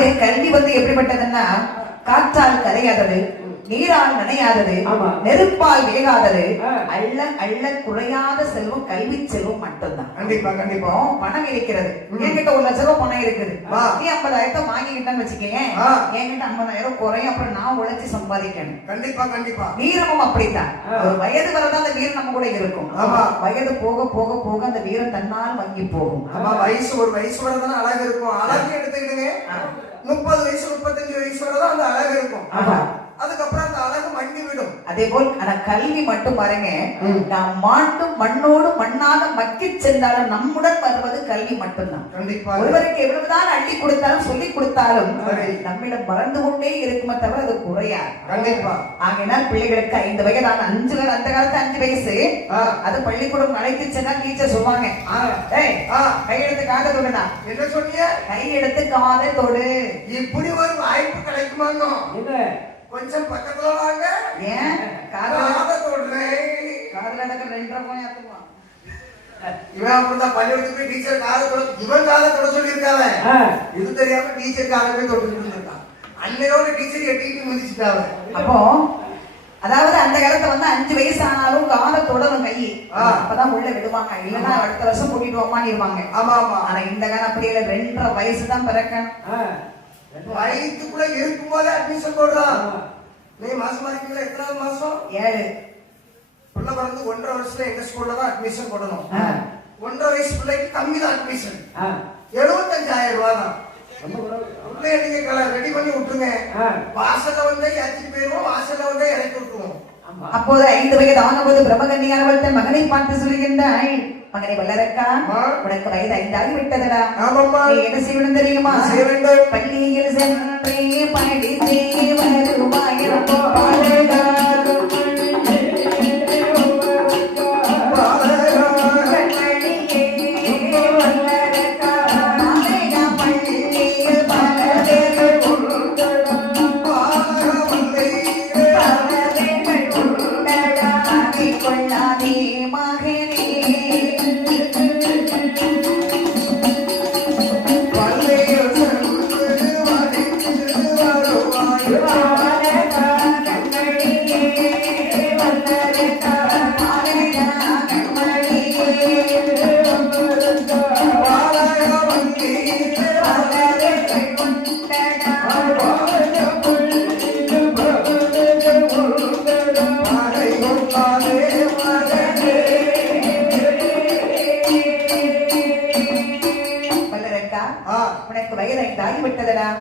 அதாவது கல்வி எப்படிப்பட்டதுன்னா காற்றால் கரையாதது, நீரால் நனையாதது, நெருப்பால் வேகாதது, அள்ள அள்ள குறையாத செல்வம் கல்வி செல்வம் மட்டும்தான். கண்டிப்பா கண்டிப்பா. பணம் இருக்கிறது, என்கிட்ட 1,00,000 பணம் இருக்குது, நீ 50,000 வாங்கிக்கிட்டான்னு வச்சுக்கேன், என்கிட்ட 50,000 குறையும், அப்புறம் நான் உழைச்சி சம்பாதிக்கணும். கண்டிப்பா கண்டிப்பா. வீரமும் அப்படித்தான். ஒரு வயது வரதான் அந்த வீரம் நம்ம கூட இருக்கும். வயது போக போக போக அந்த வீரம் தன்னால் வங்கி போகும். ஒரு வயசு வரதான் அழகு இருக்கும். அழகு எடுத்துக்கிடுங்க, 30 வயசு 35 வயசு வரதான் அந்த அழகு இருக்கும். அதுக்கப்புறம் அந்த அழகு மங்கி விடும். அதே போல் ஆனா கல்வி மட்டும் பாருங்க, நாம் மாண்டும் மண்ணோடு மண்ணாக மக்கி சென்றாலும் நம்முடன் வருவது கல்வி மட்டும்தான். கண்டிப்பா. ஒருவருக்கு எவ்வளவுதான் அள்ளி கொடுத்தாலும் சொல்லி கொடுத்தாலும் நம்மிடம் வளர்ந்து கொண்டே இருக்குமே தவிர அது குறையாது. கண்டிப்பா. ஆகையினால் பிள்ளைகளுக்கு 5 வயதான அந்த காலத்து 5 வயசு, அது பள்ளிக்கூடம் அழைத்து சென்றால் டீச்சர் சொல்லுவாங்க, கையெழுத்து காத தொடுனா. என்ன சொன்னீங்க? கையெழுத்து காத தொடு. இப்படி ஒரு வாய்ப்பு கிடைக்குமாங்க? கொஞ்சம் பக்கத்துல வாங்க. ஏன் காத தொடுறேன்? காதல நடக்க 2.5 போய் ஆத்துவான். இவன் அப்படிதான் பள்ளிக்கூடத்துக்கு போய் டீச்சர் காத தொட, இவன் காத தொட சொல்லியிருக்காங்க. இது தெரியாம டீச்சர் காத போய் தொட்டுக்கிட்டு இருக்கான். அன்னையோட டீச்சர் எட்டிட்டு மிதிச்சுட்டாங்க. அப்போ அதாவது அந்த காலத்துல 5 வயசு ஆனாலும் காத தொடரும் கை, அப்பதான் உள்ள விடுவாங்க, இல்லன்னா அடுத்த வருஷம் கூட்டிட்டு வாமான்னு இருவாங்க. ஆமா ஆமா. ஆனா இந்த காலம் அப்படி இல்ல, 2.5 வயசு தான் பிறக்கணும். வயிற்றுக்குள்ள இருக்கும் போதே அட்மிஷன் போடுறான். நீ மாசமா இருக்கீங்களா? எத்தனாவது மாசம்? 7. புள்ள பிறந்து 1.5 வருஷத்துல எங்க ஸ்கூல்ல தான் அட்மிஷன் போடணும். 1.5 வயசு பிள்ளைக்கு கம்மி தான் அட்மிஷன், 75,000 ரூபாய் தான். பிள்ளைய நீங்க ரெடி பண்ணி விட்டுருங்க, வாசல்ல வந்து ஏற்றிட்டு போயிருவோம், வாசல்ல வந்து இறக்கி விட்டுருவோம். அப்போது 5 வயது ஆனபோது பிரம்மகன்னியானவள் தன் மகனை பார்த்து சொல்லுகின்றாள், மகனை வல்லரக்கா, உனக்கு வயது 5 ஆகி விட்டதடா. நீ என்ன செய்யணும் தெரியுமா? பள்ளியில் சென்றே படித்தே வருவாய்.